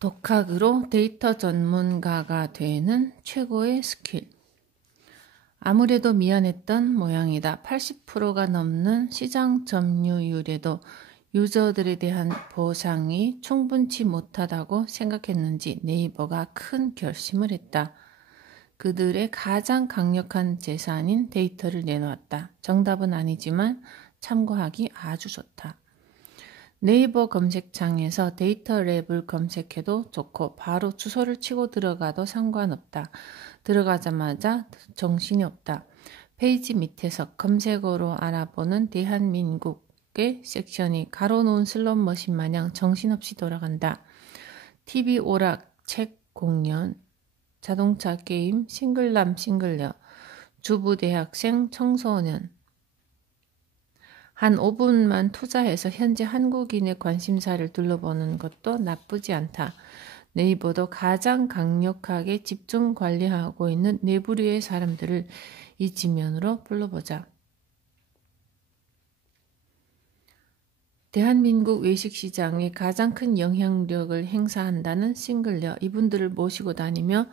독학으로 데이터 전문가가 되는 최고의 스킬. 아무래도 미안했던 모양이다. 80%가 넘는 시장 점유율에도 유저들에 대한 보상이 충분치 못하다고 생각했는지 네이버가 큰 결심을 했다. 그들의 가장 강력한 재산인 데이터를 내놓았다. 정답은 아니지만 참고하기 아주 좋다. 네이버 검색창에서 데이터 랩을 검색해도 좋고 바로 주소를 치고 들어가도 상관없다. 들어가자마자 정신이 없다. 페이지 밑에서 검색어로 알아보는 대한민국의 섹션이 가로놓은 슬롯머신 마냥 정신없이 돌아간다. TV 오락, 책 공연, 자동차 게임, 싱글남 싱글녀, 주부 대학생, 청소년. 한 5분만 투자해서 현재 한국인의 관심사를 둘러보는 것도 나쁘지 않다. 네이버도 가장 강력하게 집중 관리하고 있는 네 부류의 사람들을 이 지면으로 불러보자. 대한민국 외식시장에 가장 큰 영향력을 행사한다는 싱글녀, 이분들을 모시고 다니며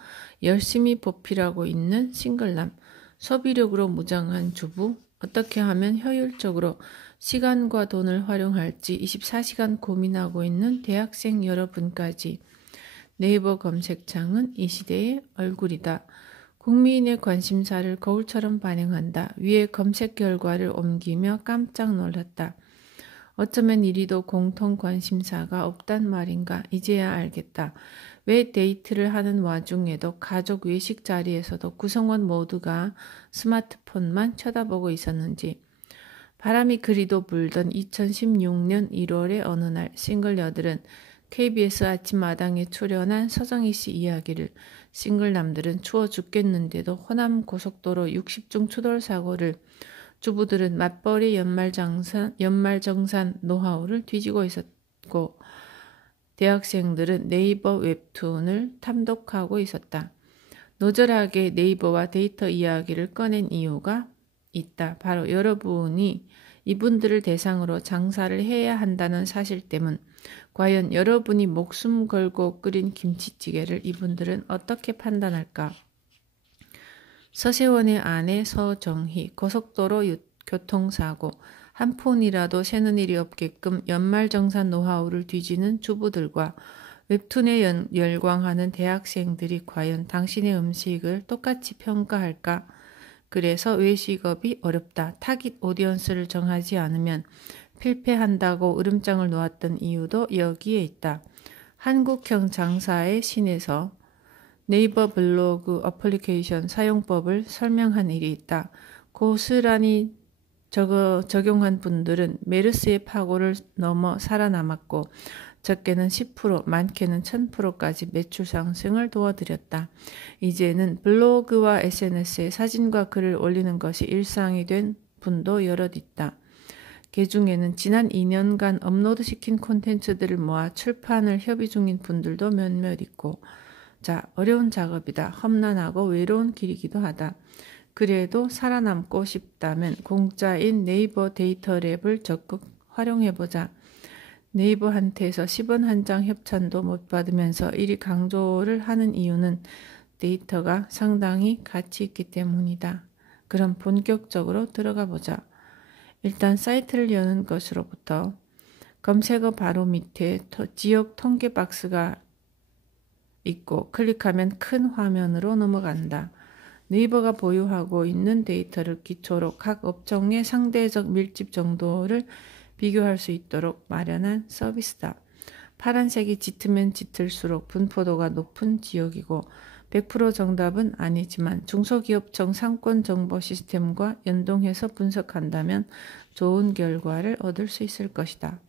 열심히 보필하고 있는 싱글남, 소비력으로 무장한 주부, 어떻게 하면 효율적으로 시간과 돈을 활용할지 24시간 고민하고 있는 대학생 여러분까지. 네이버 검색창은 이 시대의 얼굴이다. 국민의 관심사를 거울처럼 반영한다. 위에 검색 결과를 옮기며 깜짝 놀랐다. 어쩌면 이리도 공통 관심사가 없단 말인가. 이제야 알겠다. 왜 데이트를 하는 와중에도 가족 외식 자리에서도 구성원 모두가 스마트폰만 쳐다보고 있었는지. 바람이 그리도 불던 2016년 1월의 어느 날 싱글녀들은 KBS 아침마당에 출연한 서정희 씨 이야기를, 싱글남들은 추워 죽겠는데도 호남 고속도로 60중 추돌 사고를, 주부들은 맞벌이 연말정산 노하우를 뒤지고 있었고, 대학생들은 네이버 웹툰을 탐독하고 있었다. 노절하게 네이버와 데이터 이야기를 꺼낸 이유가 있다. 바로 여러분이 이분들을 대상으로 장사를 해야 한다는 사실 때문. 과연 여러분이 목숨 걸고 끓인 김치찌개를 이분들은 어떻게 판단할까? 서세원의 아내 서정희, 고속도로 교통사고, 한 푼이라도 새는 일이 없게끔 연말정산 노하우를 뒤지는 주부들과 웹툰에 열광하는 대학생들이 과연 당신의 음식을 똑같이 평가할까? 그래서 외식업이 어렵다. 타깃 오디언스를 정하지 않으면 필패한다고 으름장을 놓았던 이유도 여기에 있다. 한국형 장사의 신에서 네이버 블로그 어플리케이션 사용법을 설명한 일이 있다. 고스란히 적용한 분들은 메르스의 파고를 넘어 살아남았고, 적게는 10%, 많게는 1000%까지 매출 상승을 도와드렸다. 이제는 블로그와 SNS에 사진과 글을 올리는 것이 일상이 된 분도 여럿 있다. 그중에는 지난 2년간 업로드시킨 콘텐츠들을 모아 출판을 협의 중인 분들도 몇몇 있고, 자, 어려운 작업이다. 험난하고 외로운 길이기도 하다. 그래도 살아남고 싶다면 공짜인 네이버 데이터 랩을 적극 활용해보자. 네이버한테서 10원 한 장 협찬도 못 받으면서 이리 강조를 하는 이유는 데이터가 상당히 가치 있기 때문이다. 그럼 본격적으로 들어가 보자. 일단 사이트를 여는 것으로부터 검색어 바로 밑에 지역 통계 박스가 있고 클릭하면 큰 화면으로 넘어간다. 네이버가 보유하고 있는 데이터를 기초로 각 업종의 상대적 밀집 정도를 비교할 수 있도록 마련한 서비스다. 파란색이 짙으면 짙을수록 분포도가 높은 지역이고 100% 정답은 아니지만 중소기업청 상권 정보 시스템과 연동해서 분석한다면 좋은 결과를 얻을 수 있을 것이다.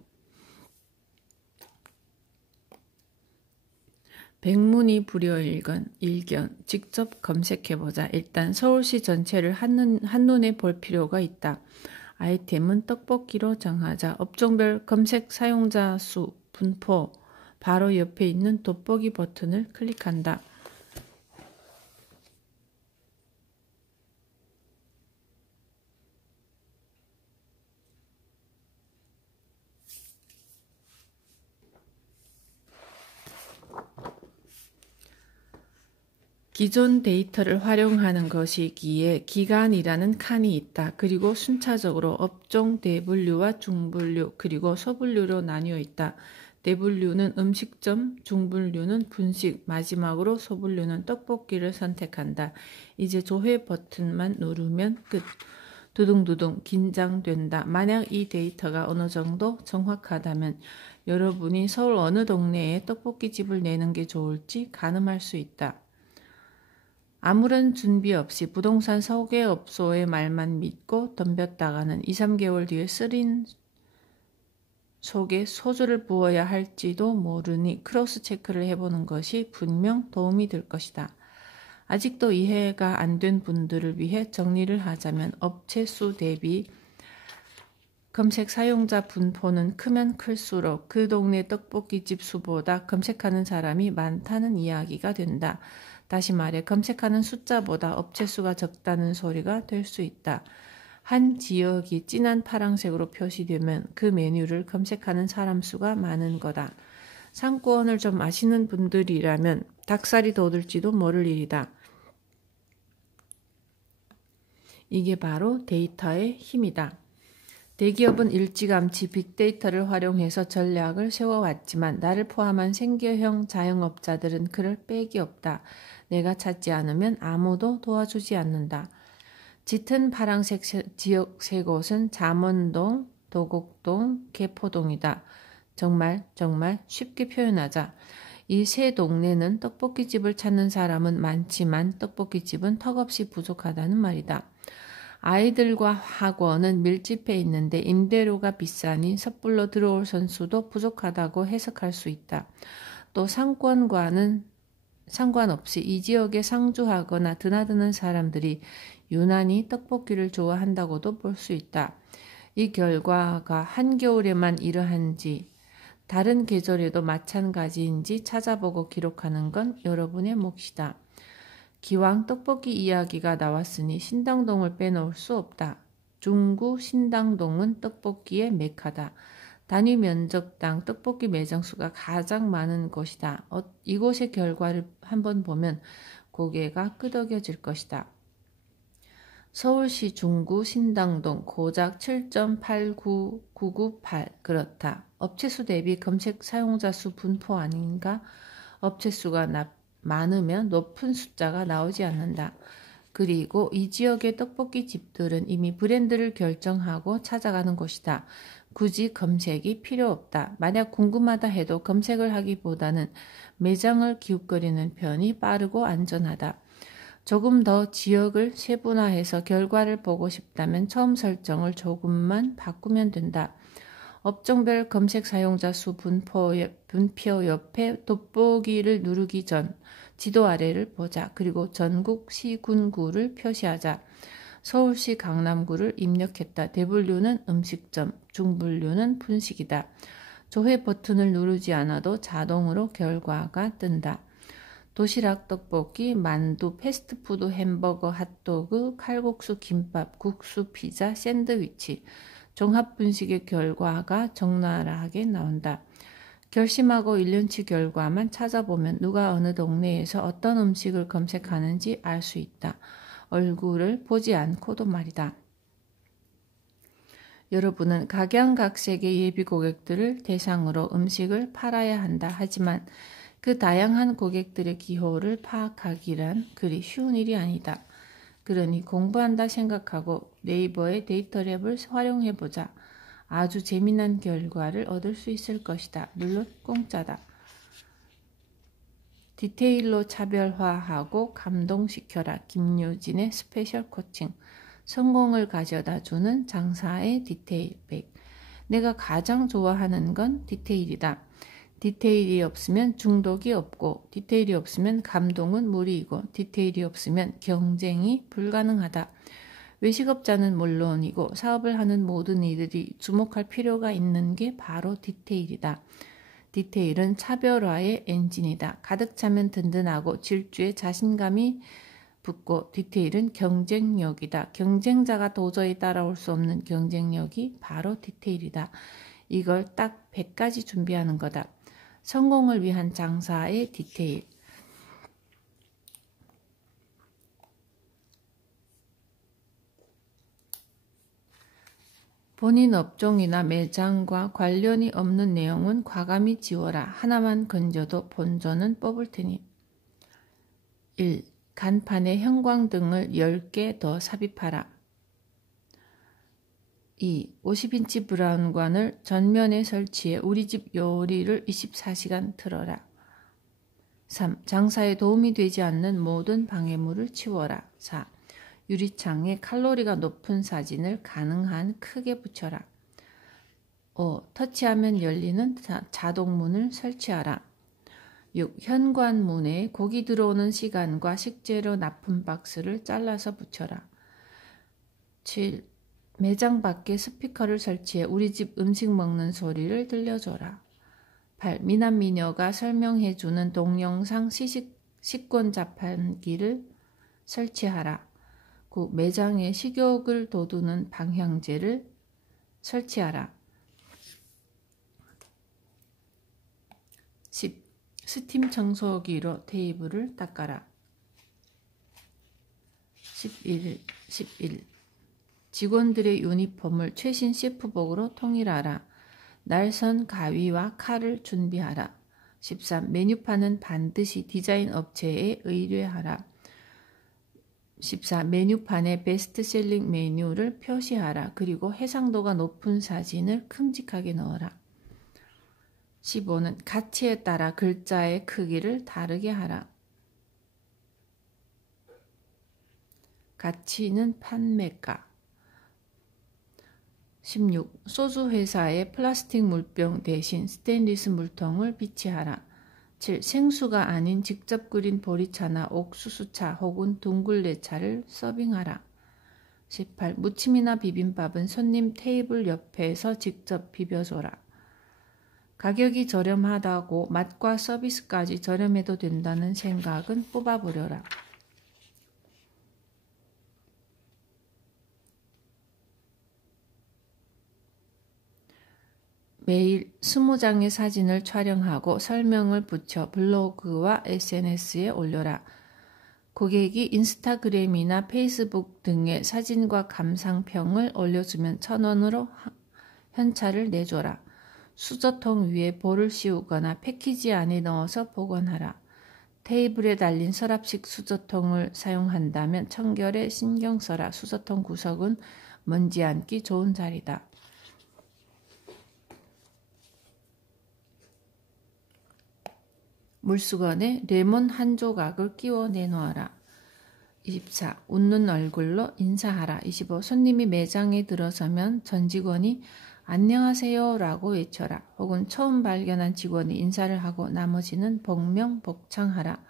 백문이 불여일견, 직접 검색해보자. 일단 서울시 전체를 한눈에 볼 필요가 있다. 아이템은 떡볶이로 정하자. 업종별 검색 사용자 수, 분포, 바로 옆에 있는 돋보기 버튼을 클릭한다. 기존 데이터를 활용하는 것이기에 기간이라는 칸이 있다. 그리고 순차적으로 업종, 대분류와 중분류, 그리고 소분류로 나뉘어 있다. 대분류는 음식점, 중분류는 분식, 마지막으로 소분류는 떡볶이를 선택한다. 이제 조회 버튼만 누르면 끝. 두둥두둥 긴장된다. 만약 이 데이터가 어느 정도 정확하다면 여러분이 서울 어느 동네에 떡볶이집을 내는 게 좋을지 가늠할 수 있다. 아무런 준비 없이 부동산 소개업소의 말만 믿고 덤볐다가는 2, 3개월 뒤에 쓰린 속에 소주를 부어야 할지도 모르니 크로스 체크를 해보는 것이 분명 도움이 될 것이다. 아직도 이해가 안 된 분들을 위해 정리를 하자면 업체 수 대비 검색 사용자 분포는 크면 클수록 그 동네 떡볶이집 수보다 검색하는 사람이 많다는 이야기가 된다. 다시 말해 검색하는 숫자보다 업체 수가 적다는 소리가 될 수 있다. 한 지역이 진한 파란색으로 표시되면 그 메뉴를 검색하는 사람 수가 많은 거다. 상권을 좀 아시는 분들이라면 닭살이 돋을지도 모를 일이다. 이게 바로 데이터의 힘이다. 대기업은 일찌감치 빅데이터를 활용해서 전략을 세워왔지만 나를 포함한 생계형 자영업자들은 그럴 빼기 없다. 내가 찾지 않으면 아무도 도와주지 않는다. 짙은 파란색 지역 세 곳은 잠원동, 도곡동, 개포동이다. 정말 쉽게 표현하자. 이 세 동네는 떡볶이집을 찾는 사람은 많지만 떡볶이집은 턱없이 부족하다는 말이다. 아이들과 학원은 밀집해 있는데 임대료가 비싸니 섣불러 들어올 선수도 부족하다고 해석할 수 있다. 또 상권과는 상관없이 이 지역에 상주하거나 드나드는 사람들이 유난히 떡볶이를 좋아한다고도 볼 수 있다. 이 결과가 한겨울에만 이러한지 다른 계절에도 마찬가지인지 찾아보고 기록하는 건 여러분의 몫이다. 기왕 떡볶이 이야기가 나왔으니 신당동을 빼놓을 수 없다. 중구 신당동은 떡볶이의 메카다. 단위 면적당 떡볶이 매장 수가 가장 많은 곳이다. 이곳의 결과를 한번 보면 고개가 끄덕여질 것이다. 서울시 중구 신당동 고작 7.89998 그렇다. 업체 수 대비 검색 사용자 수 분포 아닌가? 업체 수가 많으면 높은 숫자가 나오지 않는다. 그리고 이 지역의 떡볶이 집들은 이미 브랜드를 결정하고 찾아가는 곳이다. 굳이 검색이 필요 없다. 만약 궁금하다 해도 검색을 하기보다는 매장을 기웃거리는 편이 빠르고 안전하다. 조금 더 지역을 세분화해서 결과를 보고 싶다면 처음 설정을 조금만 바꾸면 된다. 업종별 검색 사용자 수 분표 옆에 돋보기를 누르기 전 지도 아래를 보자. 그리고 전국 시군구를 표시하자. 서울시 강남구를 입력했다. 대분류는 음식점, 중분류는 분식이다. 조회 버튼을 누르지 않아도 자동으로 결과가 뜬다. 도시락, 떡볶이, 만두, 패스트푸드, 햄버거, 핫도그, 칼국수, 김밥, 국수, 피자, 샌드위치. 종합 분식의 결과가 적나라하게 나온다. 결심하고 1년치 결과만 찾아보면 누가 어느 동네에서 어떤 음식을 검색하는지 알 수 있다. 얼굴을 보지 않고도 말이다. 여러분은 각양각색의 예비 고객들을 대상으로 음식을 팔아야 한다. 하지만 그 다양한 고객들의 기호를 파악하기란 그리 쉬운 일이 아니다. 그러니 공부한다 생각하고 네이버의 데이터 랩을 활용해보자. 아주 재미난 결과를 얻을 수 있을 것이다. 물론 공짜다. 디테일로 차별화하고 감동시켜라. 김유진의 스페셜 코칭. 성공을 가져다 주는 장사의 디테일백. 내가 가장 좋아하는 건 디테일이다. 디테일이 없으면 중독이 없고 디테일이 없으면 감동은 무리이고 디테일이 없으면 경쟁이 불가능하다. 외식업자는 물론이고 사업을 하는 모든 이들이 주목할 필요가 있는 게 바로 디테일이다. 디테일은 차별화의 엔진이다. 가득 차면 든든하고 질주에 자신감이 붙고 디테일은 경쟁력이다. 경쟁자가 도저히 따라올 수 없는 경쟁력이 바로 디테일이다. 이걸 딱 100가지 준비하는 거다. 성공을 위한 장사의 디테일. 본인 업종이나 매장과 관련이 없는 내용은 과감히 지워라. 하나만 건져도 본전은 뽑을 테니. 1. 간판에 형광등을 10개 더 삽입하라. 2. 50인치 브라운관을 전면에 설치해 우리 집 요리를 24시간 틀어라. 3. 장사에 도움이 되지 않는 모든 방해물을 치워라. 4. 유리창에 칼로리가 높은 사진을 가능한 크게 붙여라. 5. 터치하면 열리는 자동문을 설치하라. 6. 현관문에 고기 들어오는 시간과 식재료 납품 박스를 잘라서 붙여라. 7. 매장 밖에 스피커를 설치해 우리 집 음식 먹는 소리를 들려줘라. 8. 미남 미녀가 설명해주는 동영상 식권 자판기를 설치하라. 9. 매장에 식욕을 돋우는 방향제를 설치하라. 10. 스팀 청소기로 테이블을 닦아라. 11. 직원들의 유니폼을 최신 셰프복으로 통일하라. 날선 가위와 칼을 준비하라. 13. 메뉴판은 반드시 디자인 업체에 의뢰하라. 14. 메뉴판에 베스트셀링 메뉴를 표시하라. 그리고 해상도가 높은 사진을 큼직하게 넣어라. 15는 가치에 따라 글자의 크기를 다르게 하라. 가치는 판매가. 16. 소주 회사의 플라스틱 물병 대신 스테인리스 물통을 비치하라. 7. 생수가 아닌 직접 끓인 보리차나 옥수수차 혹은 둥글레차를 서빙하라. 18. 무침이나 비빔밥은 손님 테이블 옆에서 직접 비벼줘라. 가격이 저렴하다고 맛과 서비스까지 저렴해도 된다는 생각은 뽑아버려라. 매일 20장의 사진을 촬영하고 설명을 붙여 블로그와 SNS에 올려라. 고객이 인스타그램이나 페이스북 등에 사진과 감상평을 올려주면 1,000원으로 현찰을 내줘라. 수저통 위에 볼을 씌우거나 패키지 안에 넣어서 보관하라. 테이블에 달린 서랍식 수저통을 사용한다면 청결에 신경 써라. 수저통 구석은 먼지 앉기 좋은 자리다. 물수건에 레몬 한 조각을 끼워 내놓아라. 24. 웃는 얼굴로 인사하라. 25. 손님이 매장에 들어서면 전 직원이 안녕하세요 라고 외쳐라. 혹은 처음 발견한 직원이 인사를 하고 나머지는 복명복창하라.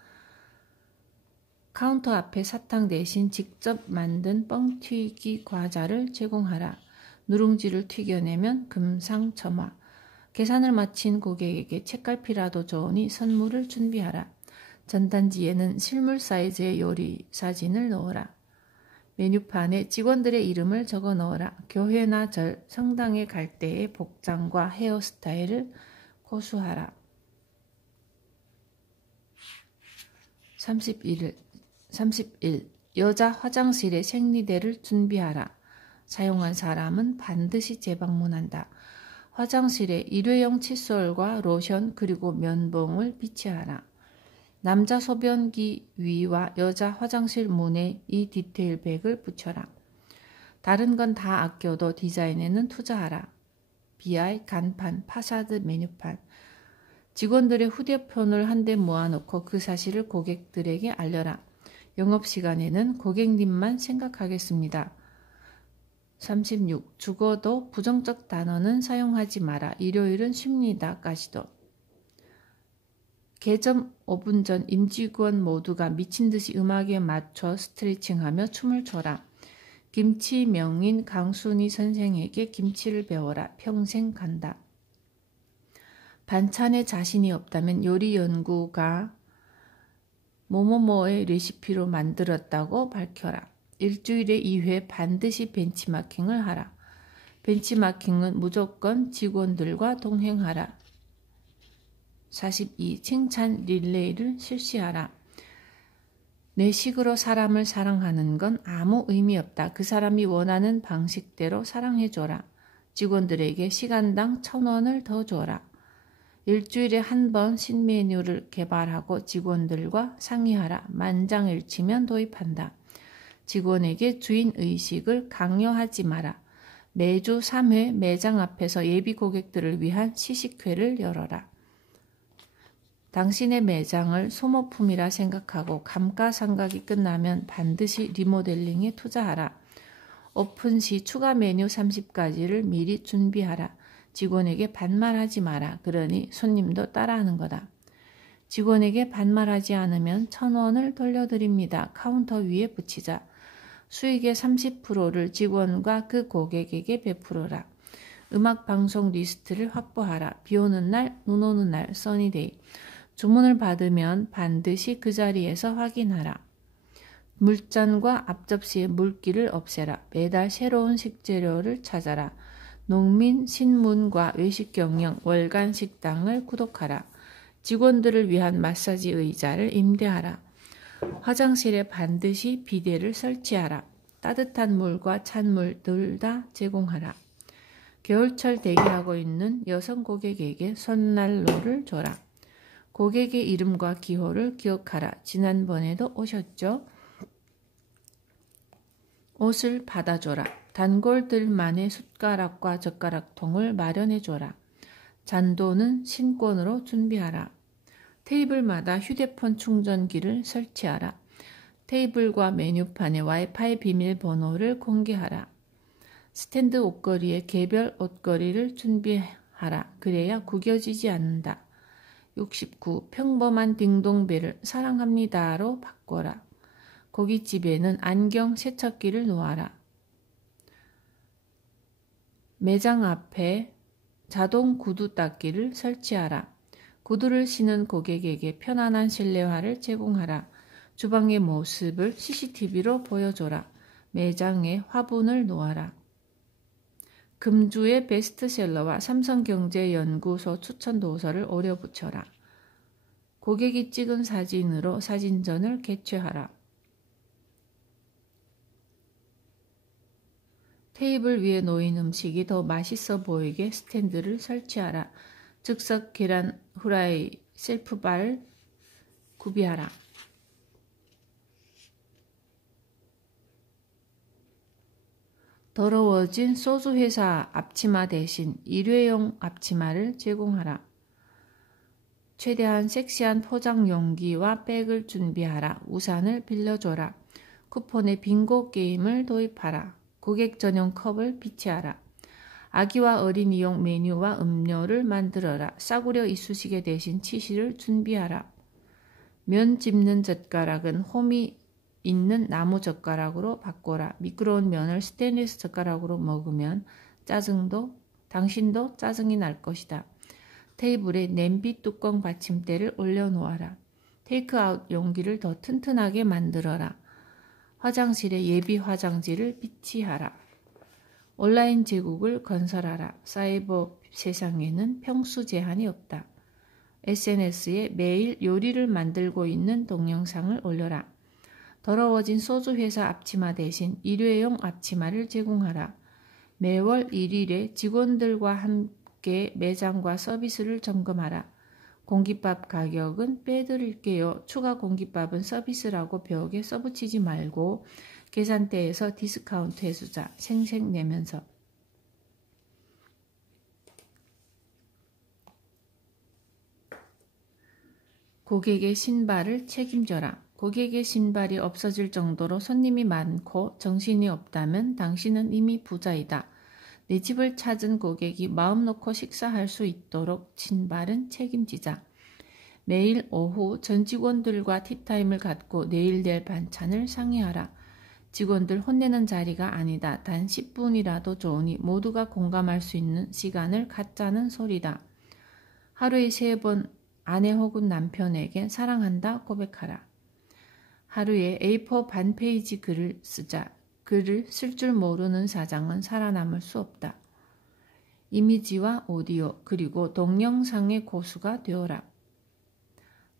카운터 앞에 사탕 대신 직접 만든 뻥튀기 과자를 제공하라. 누룽지를 튀겨내면 금상첨화. 계산을 마친 고객에게 책갈피라도 좋으니 선물을 준비하라. 전단지에는 실물 사이즈의 요리 사진을 넣어라. 메뉴판에 직원들의 이름을 적어 넣어라. 교회나 절, 성당에 갈 때의 복장과 헤어스타일을 고수하라. 31. 여자 화장실에 생리대를 준비하라. 사용한 사람은 반드시 재방문한다. 화장실에 일회용 칫솔과 로션 그리고 면봉을 비치하라. 남자 소변기 위와 여자 화장실 문에 이 디테일백을 붙여라. 다른 건 다 아껴도 디자인에는 투자하라. BI, 간판, 파사드, 메뉴판. 직원들의 휴대폰을 한데 모아놓고 그 사실을 고객들에게 알려라. 영업시간에는 고객님만 생각하겠습니다. 36. 죽어도 부정적 단어는 사용하지 마라. 일요일은 쉽니다.까지도. 개점 5분 전 임직원 모두가 미친듯이 음악에 맞춰 스트레칭하며 춤을 춰라. 김치 명인 강순희 선생에게 김치를 배워라. 평생 간다. 반찬에 자신이 없다면 요리 연구가 뭐뭐뭐의 레시피로 만들었다고 밝혀라. 일주일에 2회 반드시 벤치마킹을 하라. 벤치마킹은 무조건 직원들과 동행하라. 42. 칭찬 릴레이를 실시하라. 내 식으로 사람을 사랑하는 건 아무 의미 없다. 그 사람이 원하는 방식대로 사랑해줘라. 직원들에게 시간당 1,000원을 더 줘라. 일주일에 한 번 신메뉴를 개발하고 직원들과 상의하라. 만장일치면 도입한다. 직원에게 주인의식을 강요하지 마라. 매주 3회 매장 앞에서 예비 고객들을 위한 시식회를 열어라. 당신의 매장을 소모품이라 생각하고 감가상각이 끝나면 반드시 리모델링에 투자하라. 오픈 시 추가 메뉴 30가지를 미리 준비하라. 직원에게 반말하지 마라. 그러니 손님도 따라하는 거다. 직원에게 반말하지 않으면 1,000원을 돌려드립니다. 카운터 위에 붙이자. 수익의 30%를 직원과 그 고객에게 베풀어라. 음악방송 리스트를 확보하라. 비 오는 날, 눈 오는 날, 써니데이. 주문을 받으면 반드시 그 자리에서 확인하라. 물잔과 앞접시의 물기를 없애라. 매달 새로운 식재료를 찾아라. 농민, 신문과 외식 경영, 월간 식당을 구독하라. 직원들을 위한 마사지 의자를 임대하라. 화장실에 반드시 비데를 설치하라. 따뜻한 물과 찬물 둘 다 제공하라. 겨울철 대기하고 있는 여성 고객에게 손난로를 줘라. 고객의 이름과 기호를 기억하라. 지난번에도 오셨죠? 옷을 받아줘라. 단골들만의 숟가락과 젓가락통을 마련해줘라. 잔도는 신권으로 준비하라. 테이블마다 휴대폰 충전기를 설치하라. 테이블과 메뉴판에 와이파이 비밀번호를 공개하라. 스탠드 옷걸이에 개별 옷걸이를 준비하라. 그래야 구겨지지 않는다. 69. 평범한 딩동벨을 사랑합니다로 바꿔라. 고깃집에는 안경 세척기를 놓아라. 매장 앞에 자동 구두 닦기를 설치하라. 구두를 신은 고객에게 편안한 실내화를 제공하라. 주방의 모습을 CCTV로 보여줘라. 매장에 화분을 놓아라. 금주의 베스트셀러와 삼성경제연구소 추천 도서를 오려 붙여라. 고객이 찍은 사진으로 사진전을 개최하라. 테이블 위에 놓인 음식이 더 맛있어 보이게 스탠드를 설치하라. 즉석 계란 후라이 셀프바를 구비하라. 더러워진 소주회사 앞치마 대신 일회용 앞치마를 제공하라. 최대한 섹시한 포장 용기와 백을 준비하라. 우산을 빌려줘라. 쿠폰에 빙고 게임을 도입하라. 고객 전용 컵을 비치하라. 아기와 어린이용 메뉴와 음료를 만들어라. 싸구려 이쑤시개 대신 치실을 준비하라. 면 집는 젓가락은 홈이 있는 나무 젓가락으로 바꿔라. 미끄러운 면을 스테인리스 젓가락으로 먹으면 당신도 짜증이 날 것이다. 테이블에 냄비 뚜껑 받침대를 올려놓아라. 테이크아웃 용기를 더 튼튼하게 만들어라. 화장실에 예비 화장지를 비치하라. 온라인 제국을 건설하라. 사이버 세상에는 평수 제한이 없다. SNS에 매일 요리를 만들고 있는 동영상을 올려라. 더러워진 소주 회사 앞치마 대신 일회용 앞치마를 제공하라. 매월 1일에 직원들과 함께 매장과 서비스를 점검하라. 공깃밥 가격은 빼드릴게요. 추가 공깃밥은 서비스라고 벽에 써붙이지 말고 계산대에서 디스카운트 해주자. 생색 내면서. 고객의 신발을 책임져라. 고객의 신발이 없어질 정도로 손님이 많고 정신이 없다면 당신은 이미 부자이다. 내 집을 찾은 고객이 마음 놓고 식사할 수 있도록 신발은 책임지자. 매일 오후 전 직원들과 티타임을 갖고 내일 낼 반찬을 상의하라. 직원들 혼내는 자리가 아니다. 단 10분이라도 좋으니 모두가 공감할 수 있는 시간을 갖자는 소리다. 하루에 3번 아내 혹은 남편에게 사랑한다 고백하라. 하루에 A4 반 페이지 글을 쓰자. 글을 쓸 줄 모르는 사장은 살아남을 수 없다. 이미지와 오디오 그리고 동영상의 고수가 되어라.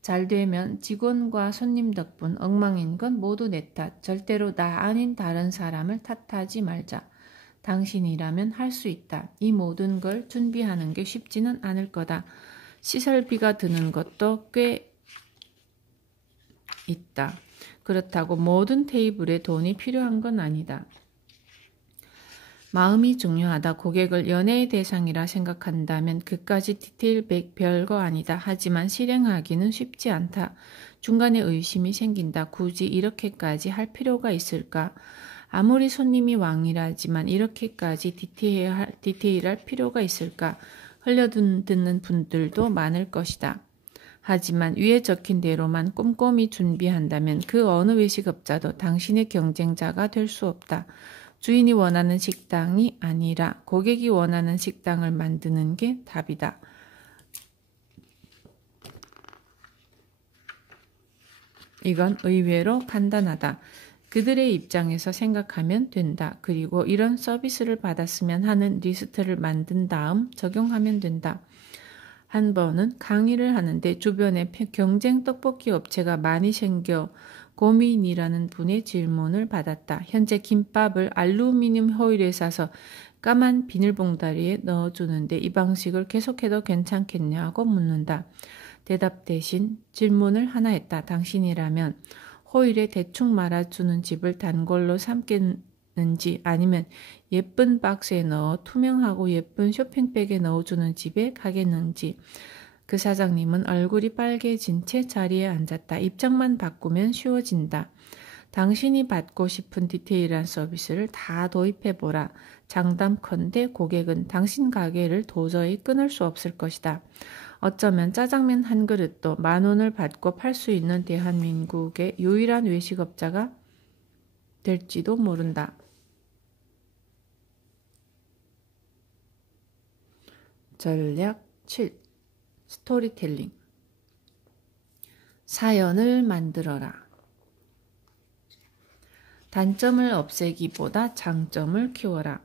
잘 되면 직원과 손님 덕분 엉망인 건 모두 내 탓. 절대로 나 아닌 다른 사람을 탓하지 말자. 당신이라면 할 수 있다. 이 모든 걸 준비하는 게 쉽지는 않을 거다. 시설비가 드는 것도 꽤 있다. 그렇다고 모든 테이블에 돈이 필요한 건 아니다. 마음이 중요하다. 고객을 연애의 대상이라 생각한다면 그까지 디테일 별거 아니다. 하지만 실행하기는 쉽지 않다. 중간에 의심이 생긴다. 굳이 이렇게까지 할 필요가 있을까? 아무리 손님이 왕이라지만 이렇게까지 디테일할 필요가 있을까? 흘려듣는 분들도 많을 것이다. 하지만 위에 적힌 대로만 꼼꼼히 준비한다면 그 어느 외식업자도 당신의 경쟁자가 될 수 없다. 주인이 원하는 식당이 아니라 고객이 원하는 식당을 만드는 게 답이다. 이건 의외로 간단하다. 그들의 입장에서 생각하면 된다. 그리고 이런 서비스를 받았으면 하는 리스트를 만든 다음 적용하면 된다. 한 번은 강의를 하는데 주변에 경쟁 떡볶이 업체가 많이 생겨 고민이라는 분의 질문을 받았다. 현재 김밥을 알루미늄 호일에 싸서 까만 비닐봉다리에 넣어주는데 이 방식을 계속해도 괜찮겠냐고 묻는다. 대답 대신 질문을 하나 했다. 당신이라면 호일에 대충 말아주는 집을 단골로 삼겠는지 아니면 예쁜 박스에 넣어 투명하고 예쁜 쇼핑백에 넣어주는 집에 가겠는지. 그 사장님은 얼굴이 빨개진 채 자리에 앉았다. 입장만 바꾸면 쉬워진다. 당신이 받고 싶은 디테일한 서비스를 다 도입해보라. 장담컨대 고객은 당신 가게를 도저히 끊을 수 없을 것이다. 어쩌면 짜장면 한 그릇도 10,000원을 받고 팔 수 있는 대한민국의 유일한 외식업자가 될지도 모른다. 전략 7. 스토리텔링. 사연을 만들어라. 단점을 없애기보다 장점을 키워라.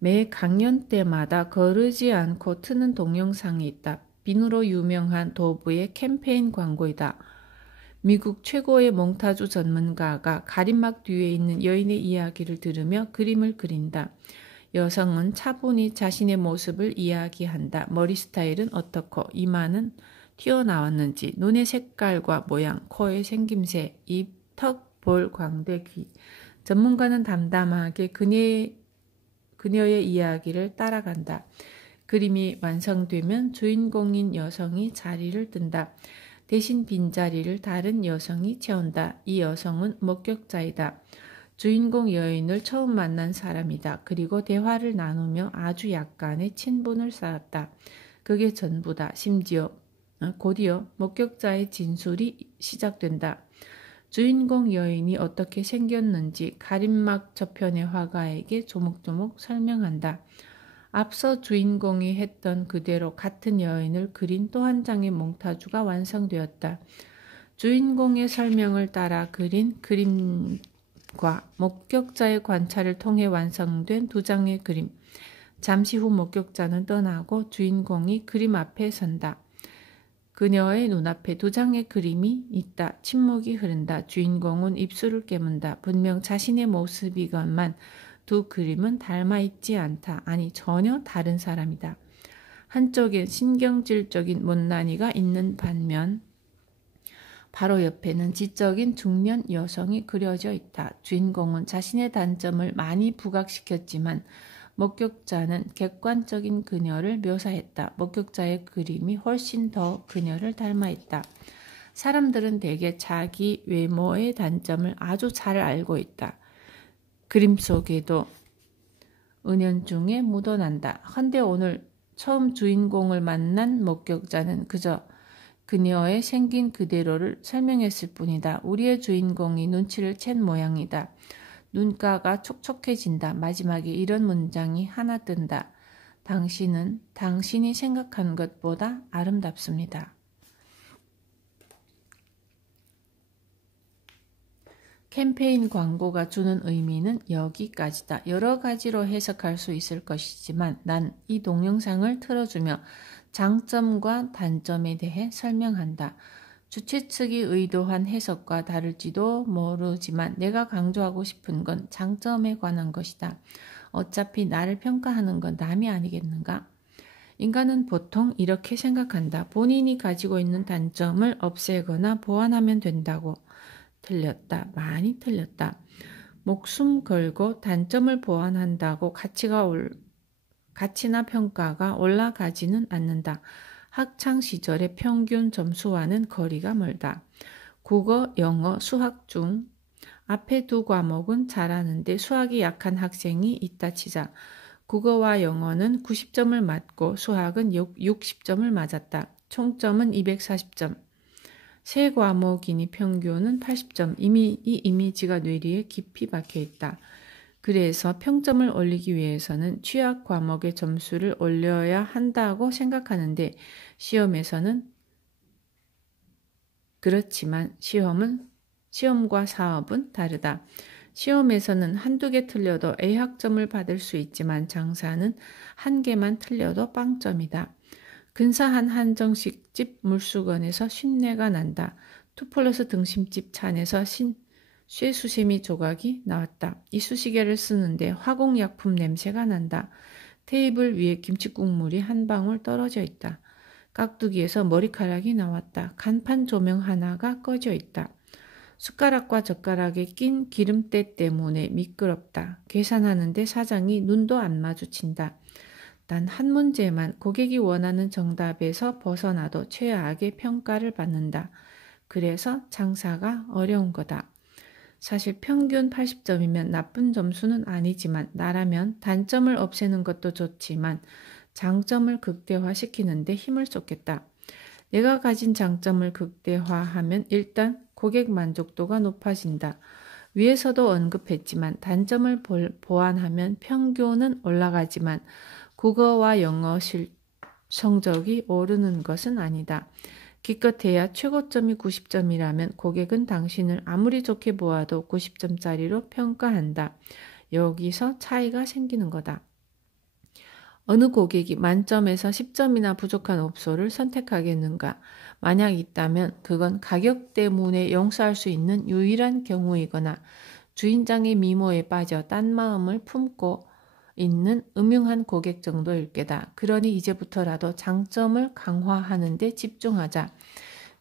매 강연 때마다 거르지 않고 트는 동영상이 있다. 비누로 유명한 도브의 캠페인 광고이다. 미국 최고의 몽타주 전문가가 가림막 뒤에 있는 여인의 이야기를 들으며 그림을 그린다. 여성은 차분히 자신의 모습을 이야기한다. 머리 스타일은 어떻고, 이마는 튀어나왔는지, 눈의 색깔과 모양, 코의 생김새, 입, 턱, 볼, 광대, 귀. 전문가는 담담하게 그녀의 이야기를 따라간다. 그림이 완성되면 주인공인 여성이 자리를 뜬다. 대신 빈자리를 다른 여성이 채운다. 이 여성은 목격자이다. 주인공 여인을 처음 만난 사람이다. 그리고 대화를 나누며 아주 약간의 친분을 쌓았다. 그게 전부다. 곧이어 목격자의 진술이 시작된다. 주인공 여인이 어떻게 생겼는지 가림막 저편의 화가에게 조목조목 설명한다. 앞서 주인공이 했던 그대로 같은 여인을 그린 또 한 장의 몽타주가 완성되었다. 주인공의 설명을 따라 그린 그림과 목격자의 관찰을 통해 완성된 2장의 그림. 잠시 후 목격자는 떠나고 주인공이 그림 앞에 선다. 그녀의 눈앞에 2장의 그림이 있다. 침묵이 흐른다. 주인공은 입술을 깨문다. 분명 자신의 모습이건만 두 그림은 닮아 있지 않다. 아니, 전혀 다른 사람이다. 한쪽엔 신경질적인 못난이가 있는 반면 바로 옆에는 지적인 중년 여성이 그려져 있다. 주인공은 자신의 단점을 많이 부각시켰지만 목격자는 객관적인 그녀를 묘사했다. 목격자의 그림이 훨씬 더 그녀를 닮아 있다. 사람들은 대개 자기 외모의 단점을 아주 잘 알고 있다. 그림 속에도 은연중에 묻어난다. 헌데 오늘 처음 주인공을 만난 목격자는 그저 그녀의 생긴 그대로를 설명했을 뿐이다. 우리의 주인공이 눈치를 챈 모양이다. 눈가가 촉촉해진다. 마지막에 이런 문장이 하나 뜬다. 당신은 당신이 생각한 것보다 아름답습니다. 캠페인 광고가 주는 의미는 여기까지다. 여러 가지로 해석할 수 있을 것이지만 난 이 동영상을 틀어주며 장점과 단점에 대해 설명한다. 주최 측이 의도한 해석과 다를지도 모르지만 내가 강조하고 싶은 건 장점에 관한 것이다. 어차피 나를 평가하는 건 남이 아니겠는가? 인간은 보통 이렇게 생각한다. 본인이 가지고 있는 단점을 없애거나 보완하면 된다고. 틀렸다. 많이 틀렸다. 목숨 걸고 단점을 보완한다고 가치나 평가가 올라가지는 않는다. 학창 시절의 평균 점수와는 거리가 멀다. 국어, 영어, 수학 중 앞에 두 과목은 잘하는데 수학이 약한 학생이 있다 치자. 국어와 영어는 90점을 맞고 수학은 60점을 맞았다. 총점은 240점. 세 과목이니 평균은 80점. 이미 이 이미지가 뇌리에 깊이 박혀 있다. 그래서 평점을 올리기 위해서는 취약 과목의 점수를 올려야 한다고 생각하는데 시험에서는 그렇지만 시험과 사업은 다르다. 시험에서는 한두 개 틀려도 A학점을 받을 수 있지만 장사는 한 개만 틀려도 빵점이다. 근사한 한정식집 물수건에서 쉰내가 난다. 2+ 등심집 찬에서 쇠수세미 조각이 나왔다. 이쑤시개를 쓰는데 화공약품 냄새가 난다. 테이블 위에 김치국물이 한 방울 떨어져 있다. 깍두기에서 머리카락이 나왔다. 간판 조명 하나가 꺼져 있다. 숟가락과 젓가락에 낀 기름때 때문에 미끄럽다. 계산하는데 사장이 눈도 안 마주친다. 단 한 문제만 고객이 원하는 정답에서 벗어나도 최악의 평가를 받는다. 그래서 장사가 어려운 거다. 사실 평균 80점이면 나쁜 점수는 아니지만 나라면 단점을 없애는 것도 좋지만 장점을 극대화시키는데 힘을 쏟겠다. 내가 가진 장점을 극대화하면 일단 고객 만족도가 높아진다. 위에서도 언급했지만 단점을 보완하면 평균은 올라가지만 국어와 영어 성적이 오르는 것은 아니다. 기껏해야 최고점이 90점이라면 고객은 당신을 아무리 좋게 보아도 90점짜리로 평가한다. 여기서 차이가 생기는 거다. 어느 고객이 만점에서 10점이나 부족한 업소를 선택하겠는가? 만약 있다면 그건 가격 때문에 용서할 수 있는 유일한 경우이거나 주인장의 미모에 빠져 딴 마음을 품고 있는 음흉한 고객 정도일 게다. 그러니 이제부터라도 장점을 강화하는 데 집중하자.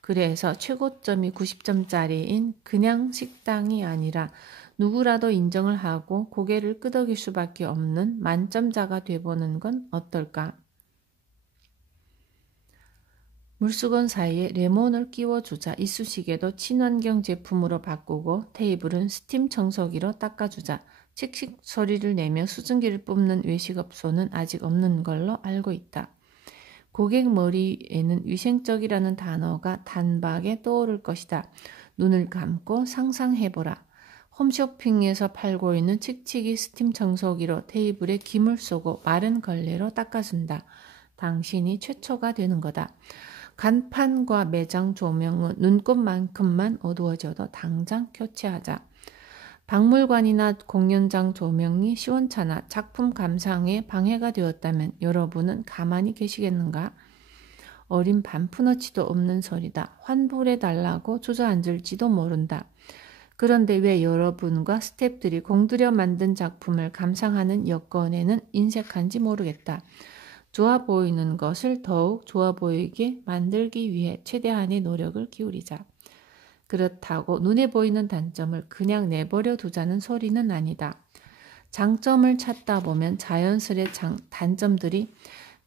그래서 최고점이 90점짜리인 그냥 식당이 아니라 누구라도 인정을 하고 고개를 끄덕일 수밖에 없는 만점자가 돼보는 건 어떨까? 물수건 사이에 레몬을 끼워주자. 이쑤시개도 친환경 제품으로 바꾸고 테이블은 스팀 청소기로 닦아주자. 칙칙 소리를 내며 수증기를 뿜는 외식업소는 아직 없는 걸로 알고 있다. 고객 머리에는 위생적이라는 단어가 단박에 떠오를 것이다. 눈을 감고 상상해보라. 홈쇼핑에서 팔고 있는 칙칙이 스팀 청소기로 테이블에 김을 쏘고 마른 걸레로 닦아준다. 당신이 최초가 되는 거다. 간판과 매장 조명은 눈곱만큼만 어두워져도 당장 교체하자. 박물관이나 공연장 조명이 시원찮아 작품 감상에 방해가 되었다면 여러분은 가만히 계시겠는가? 어린 반푼어치도 없는 소리다. 환불해달라고 주저앉을지도 모른다. 그런데 왜 여러분과 스태프들이 공들여 만든 작품을 감상하는 여건에는 인색한지 모르겠다. 좋아 보이는 것을 더욱 좋아 보이게 만들기 위해 최대한의 노력을 기울이자. 그렇다고 눈에 보이는 단점을 그냥 내버려 두자는 소리는 아니다. 장점을 찾다 보면 자연스레 단점들이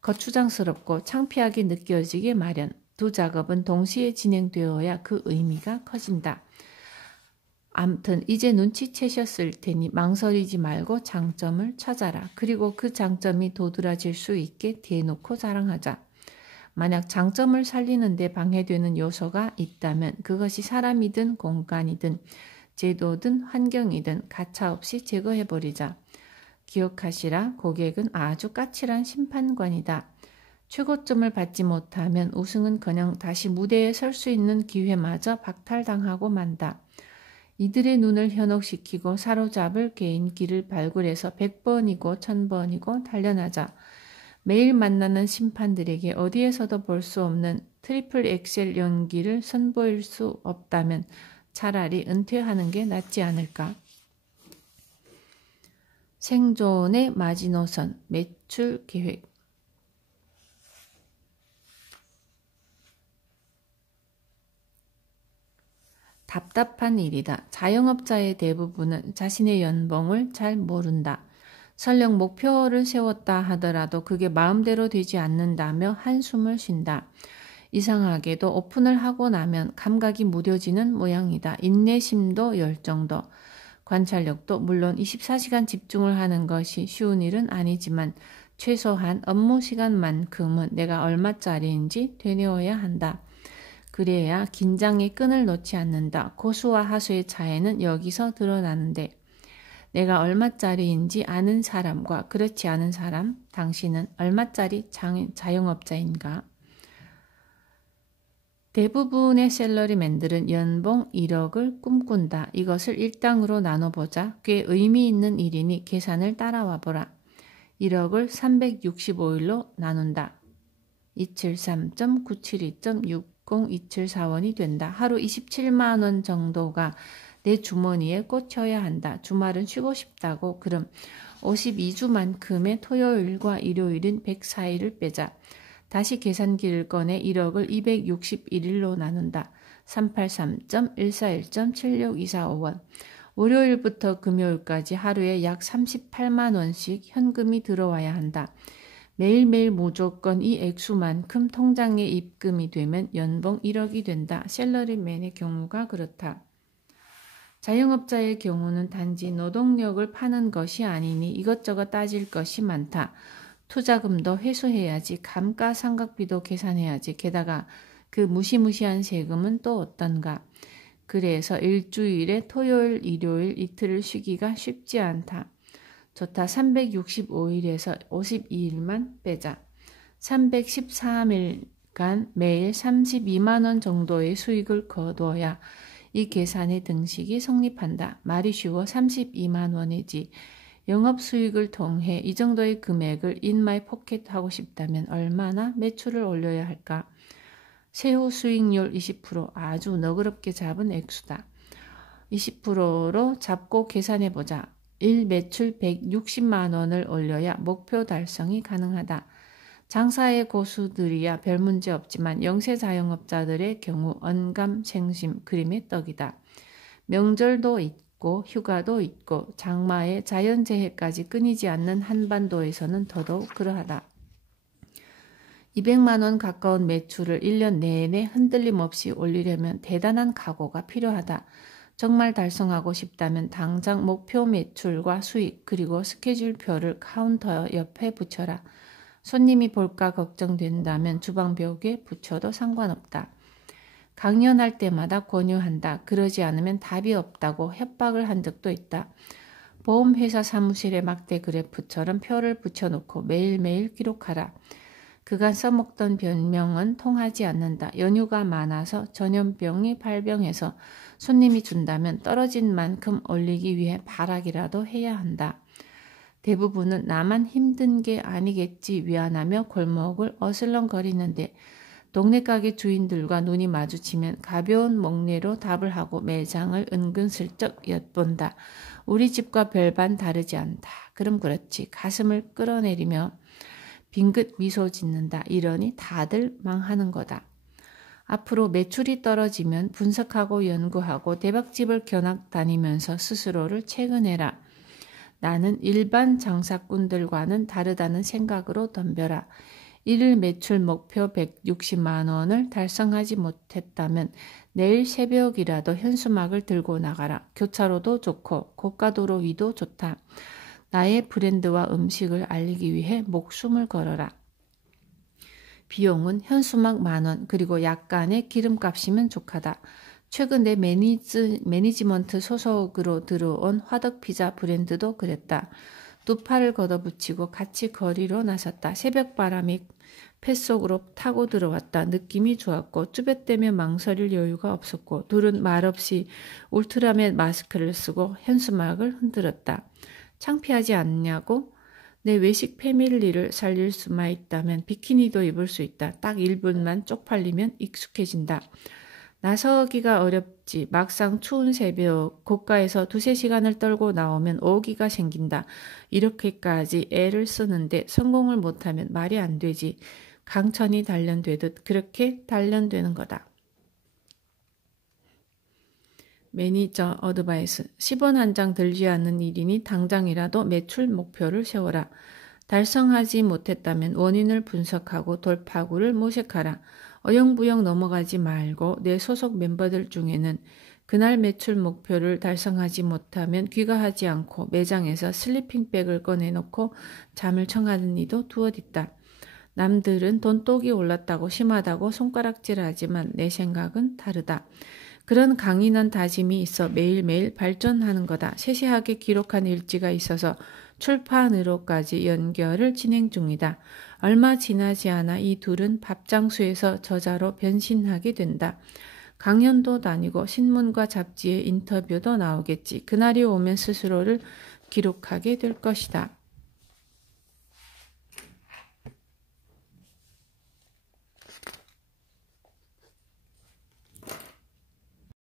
거추장스럽고 창피하게 느껴지게 마련. 두 작업은 동시에 진행되어야 그 의미가 커진다. 암튼 이제 눈치채셨을 테니 망설이지 말고 장점을 찾아라. 그리고 그 장점이 도드라질 수 있게 대놓고 자랑하자. 만약 장점을 살리는 데 방해되는 요소가 있다면 그것이 사람이든 공간이든 제도든 환경이든 가차없이 제거해버리자. 기억하시라. 고객은 아주 까칠한 심판관이다. 최고점을 받지 못하면 우승은커녕 다시 무대에 설 수 있는 기회마저 박탈당하고 만다. 이들의 눈을 현혹시키고 사로잡을 개인기를 발굴해서 100번이고 1000번이고 단련하자. 매일 만나는 심판들에게 어디에서도 볼 수 없는 트리플 엑셀 연기를 선보일 수 없다면 차라리 은퇴하는 게 낫지 않을까? 생존의 마지노선, 매출 계획. 답답한 일이다. 자영업자의 대부분은 자신의 연봉을 잘 모른다. 설령 목표를 세웠다 하더라도 그게 마음대로 되지 않는다며 한숨을 쉰다. 이상하게도 오픈을 하고 나면 감각이 무뎌지는 모양이다. 인내심도 열정도 관찰력도 물론 24시간 집중을 하는 것이 쉬운 일은 아니지만 최소한 업무 시간만큼은 내가 얼마짜리인지 되뇌어야 한다. 그래야 긴장의 끈을 놓지 않는다. 고수와 하수의 차이는 여기서 드러나는데 내가 얼마짜리인지 아는 사람과 그렇지 않은 사람, 당신은 얼마짜리 자영업자인가? 대부분의 샐러리맨들은 연봉 1억을 꿈꾼다. 이것을 일당으로 나눠보자. 꽤 의미 있는 일이니 계산을 따라와 보라. 1억을 365일로 나눈다. 273.972.602741원이 된다. 하루 27만 원 정도가 내 주머니에 꽂혀야 한다. 주말은 쉬고 싶다고. 그럼 52주만큼의 토요일과 일요일인 104일을 빼자. 다시 계산기를 꺼내 1억을 261일로 나눈다. 383.141.76245원. 월요일부터 금요일까지 하루에 약 38만 원씩 현금이 들어와야 한다. 매일매일 무조건 이 액수만큼 통장에 입금이 되면 연봉 1억이 된다. 샐러리맨의 경우가 그렇다. 자영업자의 경우는 단지 노동력을 파는 것이 아니니 이것저것 따질 것이 많다. 투자금도 회수해야지, 감가상각비도 계산해야지, 게다가 그 무시무시한 세금은 또 어떤가. 그래서 일주일에 토요일, 일요일 이틀을 쉬기가 쉽지 않다. 좋다. 365일에서 52일만 빼자. 313일간 매일 32만 원 정도의 수익을 거둬야 이 계산의 등식이 성립한다. 말이 쉬워 32만 원이지. 영업수익을 통해 이 정도의 금액을 in my pocket 하고 싶다면 얼마나 매출을 올려야 할까? 세후 수익률 20%, 아주 너그럽게 잡은 액수다. 20%로 잡고 계산해보자. 일 매출 160만 원을 올려야 목표 달성이 가능하다. 장사의 고수들이야 별 문제 없지만 영세 자영업자들의 경우 언감생심 그림의 떡이다. 명절도 있고 휴가도 있고 장마에 자연재해까지 끊이지 않는 한반도에서는 더더욱 그러하다. 200만 원 가까운 매출을 1년 내내 흔들림 없이 올리려면 대단한 각오가 필요하다. 정말 달성하고 싶다면 당장 목표 매출과 수익 그리고 스케줄표를 카운터 옆에 붙여라. 손님이 볼까 걱정된다면 주방벽에 붙여도 상관없다. 강연할 때마다 권유한다. 그러지 않으면 답이 없다고 협박을 한 적도 있다. 보험회사 사무실에 막대 그래프처럼 표를 붙여놓고 매일매일 기록하라. 그간 써먹던 별명은 통하지 않는다. 연휴가 많아서 전염병이 발병해서 손님이 준다면 떨어진 만큼 올리기 위해 발악이라도 해야 한다. 대부분은 나만 힘든 게 아니겠지 위안하며 골목을 어슬렁거리는데 동네 가게 주인들과 눈이 마주치면 가벼운 목례로 답을 하고 매장을 은근슬쩍 엿본다. 우리 집과 별반 다르지 않다. 그럼 그렇지. 가슴을 끌어내리며 빙긋 미소 짓는다. 이러니 다들 망하는 거다. 앞으로 매출이 떨어지면 분석하고 연구하고 대박집을 견학 다니면서 스스로를 체크해라. 나는 일반 장사꾼들과는 다르다는 생각으로 덤벼라. 일일 매출 목표 160만 원을 달성하지 못했다면 내일 새벽이라도 현수막을 들고 나가라. 교차로도 좋고 고가도로 위도 좋다. 나의 브랜드와 음식을 알리기 위해 목숨을 걸어라. 비용은 현수막 10,000원 그리고 약간의 기름값이면 족하다. 최근 내 매니지먼트 소속으로 들어온 화덕피자 브랜드도 그랬다. 두 팔을 걷어붙이고 같이 거리로 나섰다. 새벽바람이 뱃속으로 타고 들어왔다. 느낌이 좋았고 쭈뼛대며 망설일 여유가 없었고 둘은 말없이 울트라맨 마스크를 쓰고 현수막을 흔들었다. 창피하지 않냐고? 내 외식 패밀리를 살릴 수만 있다면 비키니도 입을 수 있다. 딱 1분만 쪽팔리면 익숙해진다. 나서기가 어렵지. 막상 추운 새벽 고가에서 2~3시간을 떨고 나오면 오기가 생긴다. 이렇게까지 애를 쓰는데 성공을 못하면 말이 안 되지. 강천이 단련되듯 그렇게 단련되는 거다. 매니저 어드바이스. 10원 한 장 들지 않는 일이니 당장이라도 매출 목표를 세워라. 달성하지 못했다면 원인을 분석하고 돌파구를 모색하라. 어영부영 넘어가지 말고 내 소속 멤버들 중에는 그날 매출 목표를 달성하지 못하면 귀가하지 않고 매장에서 슬리핑백을 꺼내놓고 잠을 청하는 이도 두어있다. 남들은 돈독이 올랐다고 심하다고 손가락질하지만 내 생각은 다르다. 그런 강인한 다짐이 있어 매일매일 발전하는 거다. 세세하게 기록한 일지가 있어서 출판으로까지 연결을 진행 중이다. 얼마 지나지 않아 이 둘은 밥장수에서 저자로 변신하게 된다. 강연도 다니고 신문과 잡지에 인터뷰도 나오겠지. 그날이 오면 스스로를 기록하게 될 것이다.